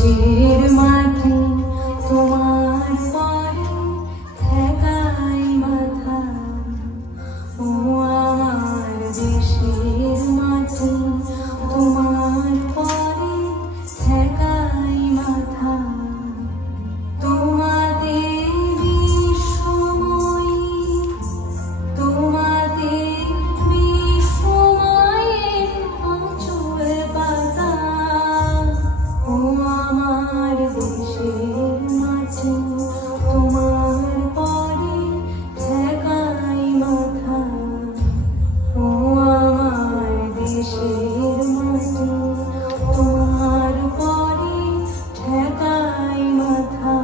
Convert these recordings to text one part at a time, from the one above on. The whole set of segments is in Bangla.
দেশের মাটি তোমার পরে ঠেকাই মাথা। ও আমার দেশের মাটি তোমার পরে ঠেকাই মাথা। তোমাদের বিশ্বময়ী তোমাদের বিশ্বময়ের আঁচল পাতা। ও আমার দেশের মাটি তোমার পরে ঠেকাই মাথা। ও আমার দেশের মাটি তোমার পরে ঠেকাই মাথা।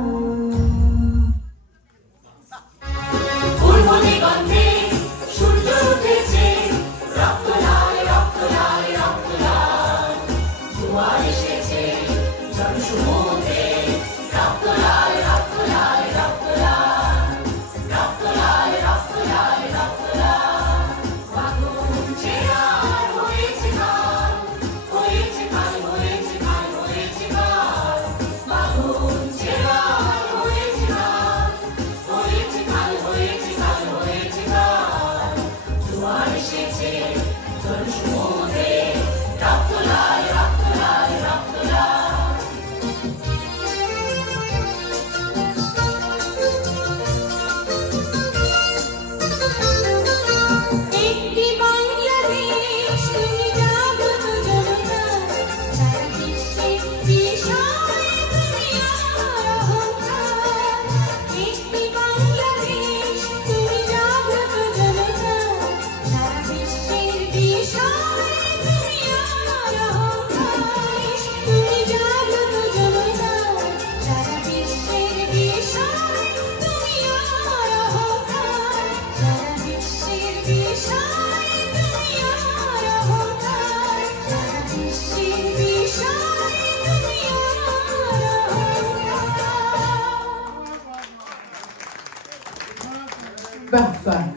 Bye.